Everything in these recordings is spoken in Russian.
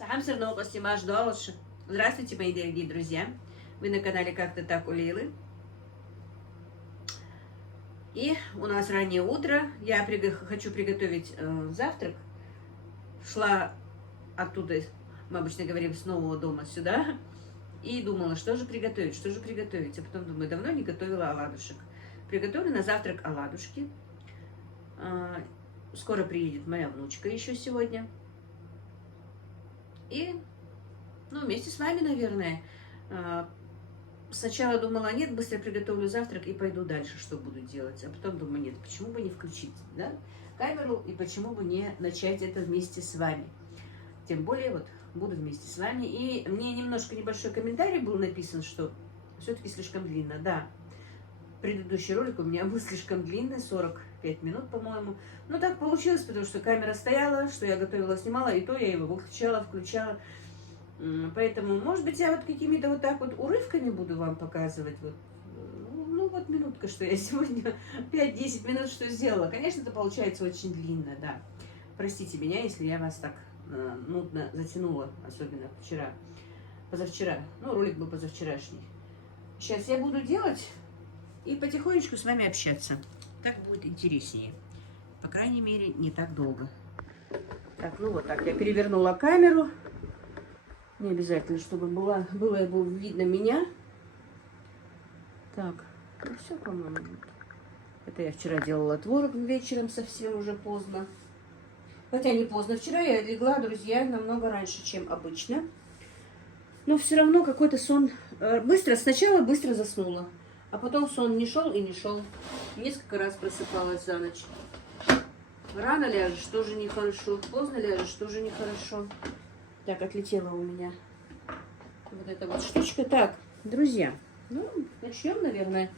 Сахам Сернова Симаш Долш. Здравствуйте, мои дорогие друзья. Вы на канале Как-то так у Лилы. И у нас раннее утро. Я хочу приготовить завтрак. Шла оттуда, мы обычно говорим, с нового дома сюда. И думала, что же приготовить. А потом думаю, давно не готовила оладушек. Приготовлю на завтрак оладушки. Скоро приедет моя внучка еще сегодня. И, вместе с вами, наверное. Сначала думала, нет, быстро приготовлю завтрак и пойду дальше, что буду делать. А потом думаю, нет, почему бы не включить, да, камеру и почему бы не начать это вместе с вами. Тем более, вот, буду вместе с вами. И мне немножко небольшой комментарий был написан, что все-таки слишком длинно. Да, предыдущий ролик у меня был слишком длинный, 45 минут, по-моему. Но так получилось, потому что камера стояла, что я готовила, снимала, и то я его выключала, включала. Поэтому, может быть, я вот какими-то вот так вот урывками буду вам показывать. Вот, вот минутка, что я сегодня 5-10 минут что сделала. Конечно, это получается очень длинно, да. Простите меня, если я вас так нудно затянула, особенно позавчера. Ролик был позавчерашний. Сейчас я буду делать и потихонечку с вами общаться. Так будет интереснее. По крайней мере, не так долго. Так, вот так. Я перевернула камеру. Не обязательно, чтобы было видно меня. Так, все, по-моему. Это я вчера делала творог вечером, совсем уже поздно. Хотя не поздно. Вчера я легла, друзья, намного раньше, чем обычно. Но все равно какой-то сон... Сначала быстро заснула. А потом сон не шел и не шел. Несколько раз просыпалась за ночь. Рано ляжешь, тоже нехорошо. Поздно ляжешь, тоже нехорошо. Так, отлетела у меня вот эта вот штучка. Так, друзья, начнем, наверное.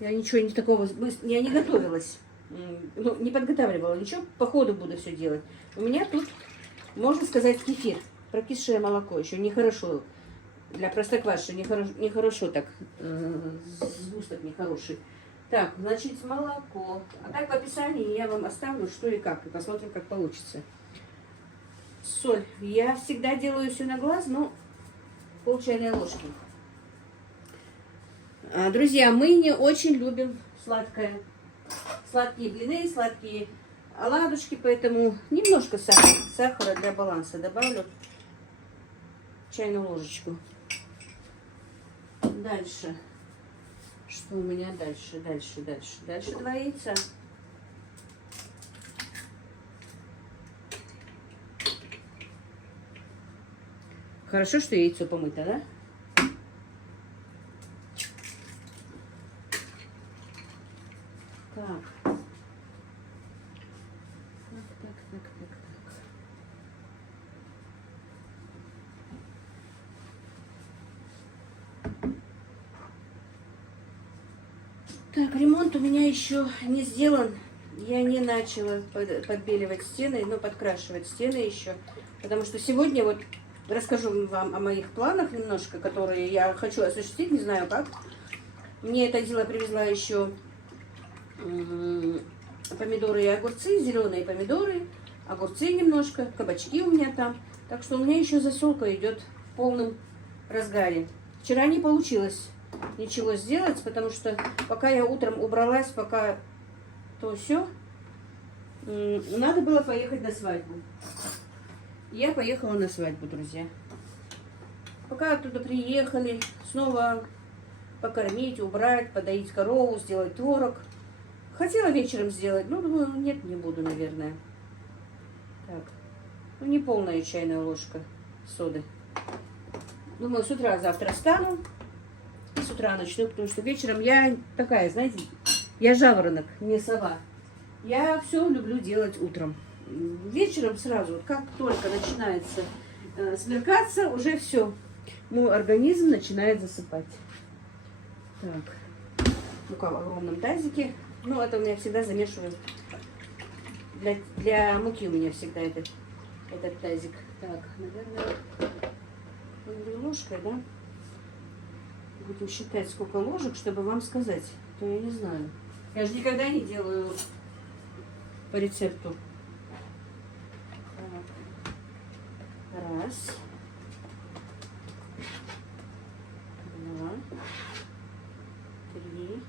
Я ничего не такого... Я не готовилась. Не подготавливала ничего. По ходу буду все делать. У меня тут, можно сказать, кефир. Прокисшее молоко. Еще нехорошо. Для простокваши нехорошо так. Сгусток нехороший. Так, значит, молоко. А так в описании я вам оставлю, что и как. И посмотрим, как получится. Соль. Я всегда делаю все на глаз, пол чайной ложки. Друзья, мы не очень любим сладкое. Сладкие блины, сладкие оладушки, поэтому немножко сахара для баланса добавлю. Чайную ложечку. Дальше. Что у меня дальше? Дальше 2 яйца. Хорошо, что яйцо помыто, да? Так. Так. Так, ремонт у меня еще не сделан. Я не начала подбеливать стены, подкрашивать стены еще. Потому что сегодня вот расскажу вам о моих планах немножко, которые я хочу осуществить, не знаю как. Мне это дело привезла еще помидоры и огурцы, зеленые помидоры, огурцы немножко, кабачки у меня там. Так что у меня еще засолка идет в полном разгаре. Вчера не получилось ничего сделать, потому что пока я утром убралась, пока то все, надо было поехать на свадьбу. Я поехала на свадьбу, друзья. Пока оттуда приехали, снова покормить, убрать, подоить корову, сделать творог. Хотела вечером сделать, думаю, нет, не буду, наверное. Так, не полная чайная ложка соды. Думаю, с утра завтра встану и с утра начну, потому что вечером я такая, знаете, я жаворонок, не сова. Я все люблю делать утром. Вечером сразу, как только начинается смеркаться, уже все. Мой организм начинает засыпать. Так, мука в огромном тазике. Это у меня всегда замешиваю. Для муки у меня всегда этот тазик. Так, наверное, ложкой, да? Будем считать, сколько ложек, чтобы вам сказать. То я не знаю. Я же никогда не делаю по рецепту. Раз. Два. Три.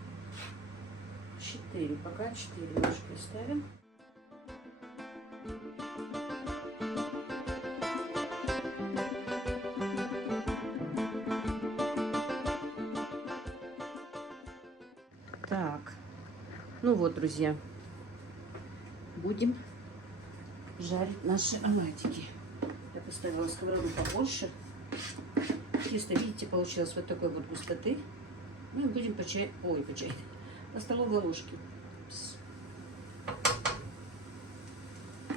4. Пока 4 ложки ставим. Так. Ну вот, друзья. Будем жарить наши оладьи. Я поставила сковороду побольше. Тесто, видите, получилось вот такой вот густоты. Ну и будем по столовой ложке.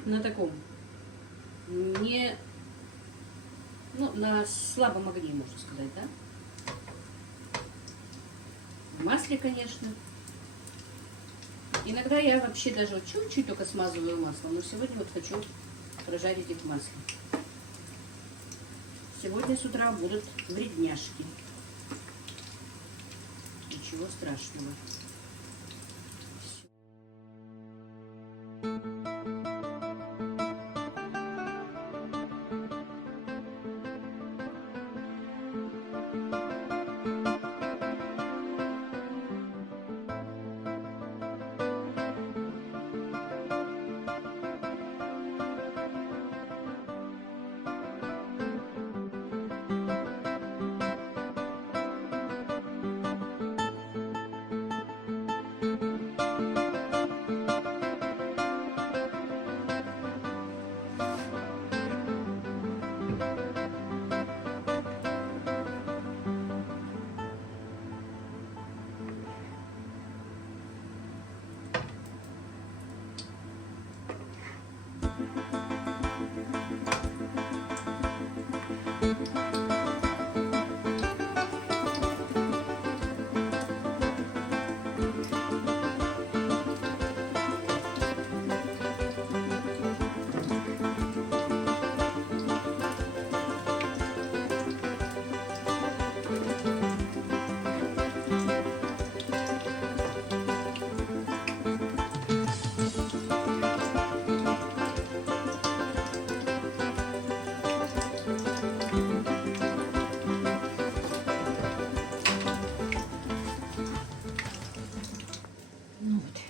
На таком, на слабом огне, можно сказать, да? В масле, конечно. Иногда я вообще даже вот чуть-чуть только смазываю маслом, но сегодня вот хочу прожарить их в масле. Сегодня с утра будут вредняшки. Ничего страшного.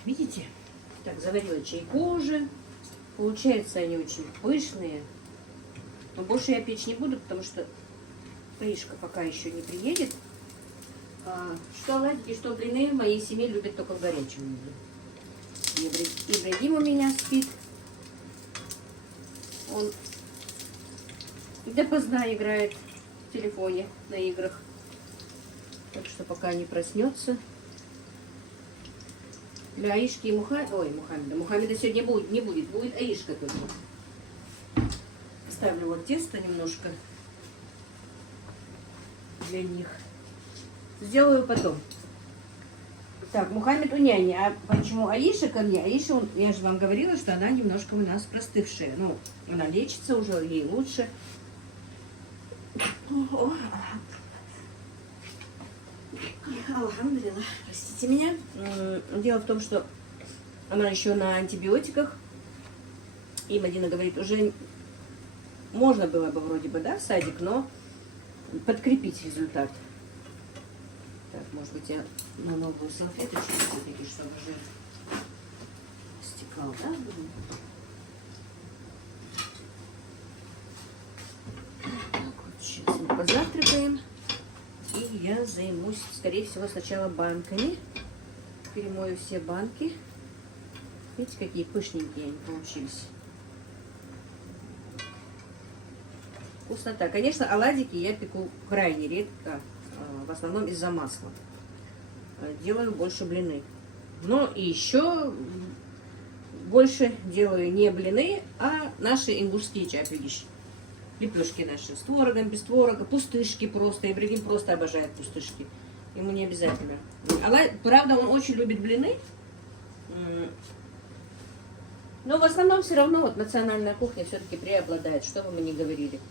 Видите? Так, заварила чайку уже. Получается, они очень пышные. Но больше я печь не буду, потому что Таишка пока еще не приедет. Что оладьи, что блины в моей семье любят только в горячем виде. Ибрагим у меня спит. Он допоздна играет в телефоне на играх. Так что пока не проснется. Для Аишки и Мухаммеда. Мухаммеда сегодня не будет. Будет Аишка только. Ставлю вот тесто немножко для них. Сделаю потом. Так, Мухаммед у няни. А почему Аиша ко мне? Аиша, я же вам говорила, что она немножко у нас простывшая. Ну, она лечится уже, ей лучше. Алхамдулилlah, простите меня. Дело в том, что она еще на антибиотиках. И Мадина говорит, уже можно было бы вроде бы, да, в садик, но подкрепить результат. Так, может быть, я на новую салфеточку все-таки, чтобы жир стекал, да? Так, вот сейчас мы позавтракаем. И я займусь, скорее всего, сначала банками. Перемою все банки. Видите, какие пышненькие они получились. Вкуснота. Конечно, оладики я пеку крайне редко, в основном из-за масла. Делаю больше блины. Но и еще больше делаю не блины, а наши ингушские чапюгищи. Лепешки наши с творогом, без творога, пустышки просто. Ибрагим просто обожает пустышки. Ему не обязательно. Правда, он очень любит блины. Но в основном все равно вот национальная кухня все-таки преобладает, что бы мы ни говорили.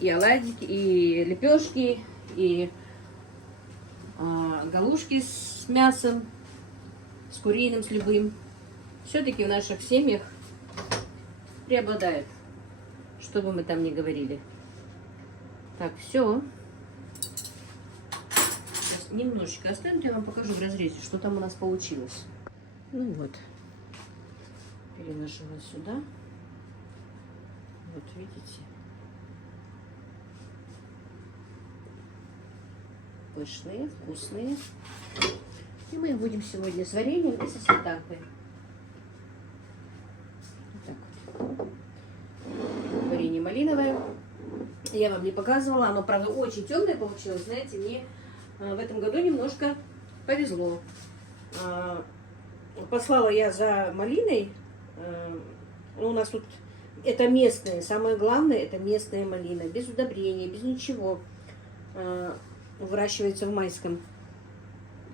И оладики, и лепешки, и галушки с мясом, с куриным, с любым. Все-таки в наших семьях преобладает Что бы мы там ни говорили. Так, все. Сейчас немножечко оставим, я вам покажу в разрезе, что там у нас получилось. Ну вот. Переложила сюда. Вот видите. Пышные, вкусные. И мы их будем сегодня с вареньем и со сметанкой. Вот так вот. Варенье малиновое. Я вам не показывала, оно, правда, очень темное получилось. Знаете, мне в этом году немножко повезло. Послала я за малиной. У нас тут это местное. Самое главное, это местная малина. Без удобрения, без ничего. Выращивается в майском.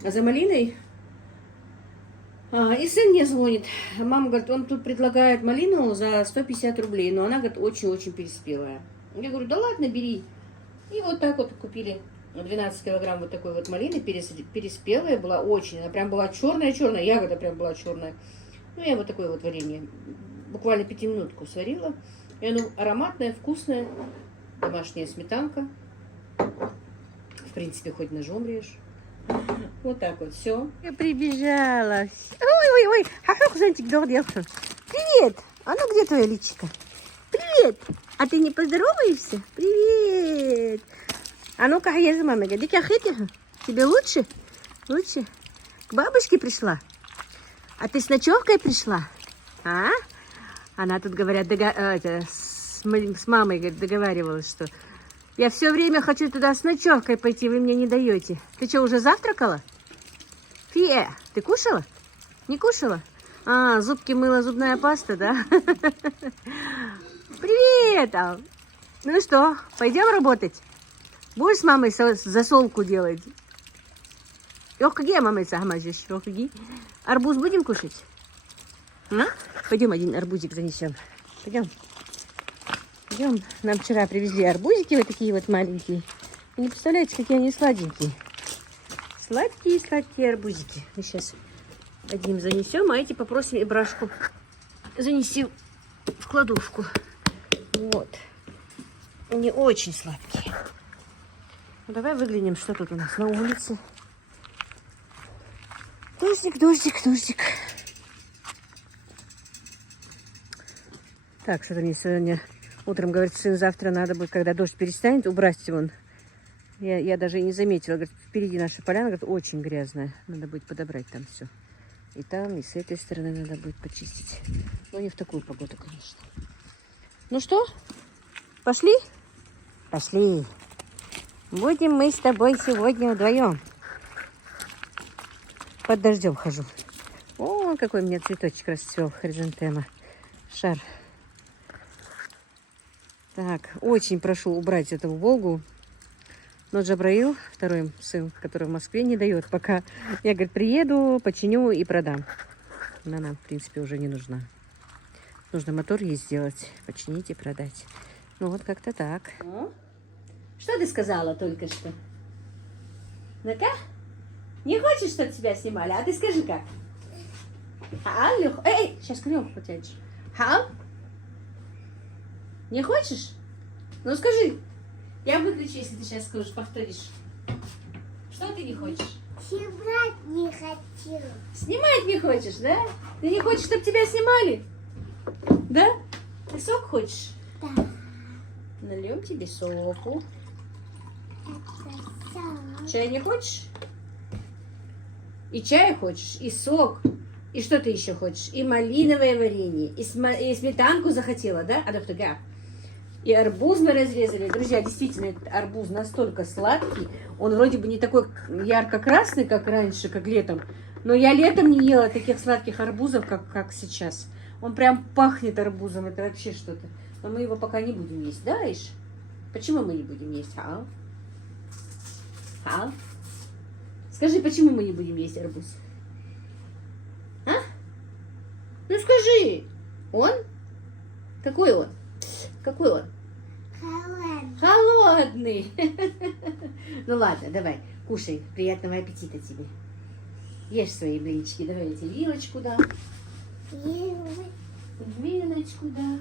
А за малиной... И сын мне звонит. Мама говорит, он тут предлагает малину за 150 рублей. Но она, говорит, очень-очень переспелая. Я говорю, да ладно, бери. И вот так вот купили 12 килограмм вот такой вот малины. Переспелая была очень. Она прям была черная-черная. Ягода прям была черная. Ну, я вот такое вот варенье буквально 5-минутку сварила. И оно ароматное, вкусное. Домашняя сметанка. В принципе, хоть ножом режь. Вот так вот, все. Я прибежала. Ой-ой-ой, хахах, зонтик, привет! А ну где твоя личико? Привет! А ты не поздороваешься? Привет! А ну-ка, я за мамой. Тебе лучше? Лучше? К бабушке пришла? А ты с ночевкой пришла? А? Она тут, говорят, с мамой говорит, договаривалась, что я все время хочу туда с ночевкой пойти, вы мне не даете. Ты что, уже завтракала? Фия, ты кушала? Не кушала? А, зубки мыла зубная паста, да? Привет! Ну что, пойдем работать? Будешь с мамой засолку делать? Арбуз будем кушать? А? Пойдем один арбузик занесем. Пойдем. Пойдем. Нам вчера привезли арбузики вот такие вот маленькие. Вы не представляете, какие они сладенькие. Сладкие арбузики. Мы сейчас одним занесем, а эти попросим и брашку занеси в кладовку. Вот. Они очень сладкие. Ну, давай выглянем, что тут у нас на улице. Дождик, дождик, дождик. Так, что-то мне сегодня утром, говорит, сын, завтра надо будет, когда дождь перестанет, убрать вон. Я даже и не заметила. Говорит, впереди наша поляна, говорит, очень грязная. Надо будет подобрать там все. И там, и с этой стороны надо будет почистить. Но не в такую погоду, конечно. Ну что, пошли? Пошли. Будем мы с тобой сегодня вдвоем. Под дождем хожу. О, какой у меня цветочек расцвел, хризантема. Шар. Так, очень прошу убрать эту Волгу. Но Джабраил, второй сын, который в Москве, не дает. Пока я, говорит, приеду, починю и продам. Она нам, в принципе, уже не нужна. Нужно мотор ей сделать, починить и продать. Ну, вот как-то так. Что ты сказала только что? Ну-ка? Не хочешь, чтобы тебя снимали? А ты скажи как? Эй, сейчас клюв потянешь. Не хочешь? Ну скажи. Я выключу, если ты сейчас скажешь, повторишь. Что ты не хочешь? Снимать не хочу. Снимать не хочешь, да? Ты не хочешь, чтобы тебя снимали? Да? Ты сок хочешь? Да. Нальем тебе соку. Это сок. Чай не хочешь? И чай хочешь, и сок. И что ты еще хочешь? И малиновое варенье, и сметанку захотела, да? И арбуз мы разрезали. Друзья, действительно, этот арбуз настолько сладкий. Он вроде бы не такой ярко-красный, как раньше, как летом. Но я летом не ела таких сладких арбузов, как сейчас. Он прям пахнет арбузом. Это вообще что-то. Но мы его пока не будем есть, да, Иш? Почему мы не будем есть, Скажи, почему мы не будем есть арбуз? А? Ну скажи. Он? Какой он? Какой он? Холодный. Ну ладно, давай, кушай. Приятного аппетита тебе. Ешь свои блинчики. Давай я тебе вилочку дам. Вилочку, да.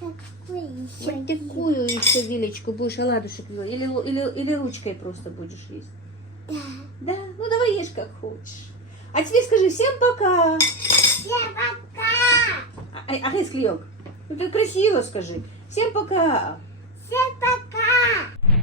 Какую еще? Вот такую еще вилечку будешь оладушек делать? Или ручкой просто будешь есть? Да. Да? Ну давай ешь как хочешь. А теперь скажи всем пока. Всем пока. Ага, склеек. Ну ты красиво скажи. Всем пока. Всем пока.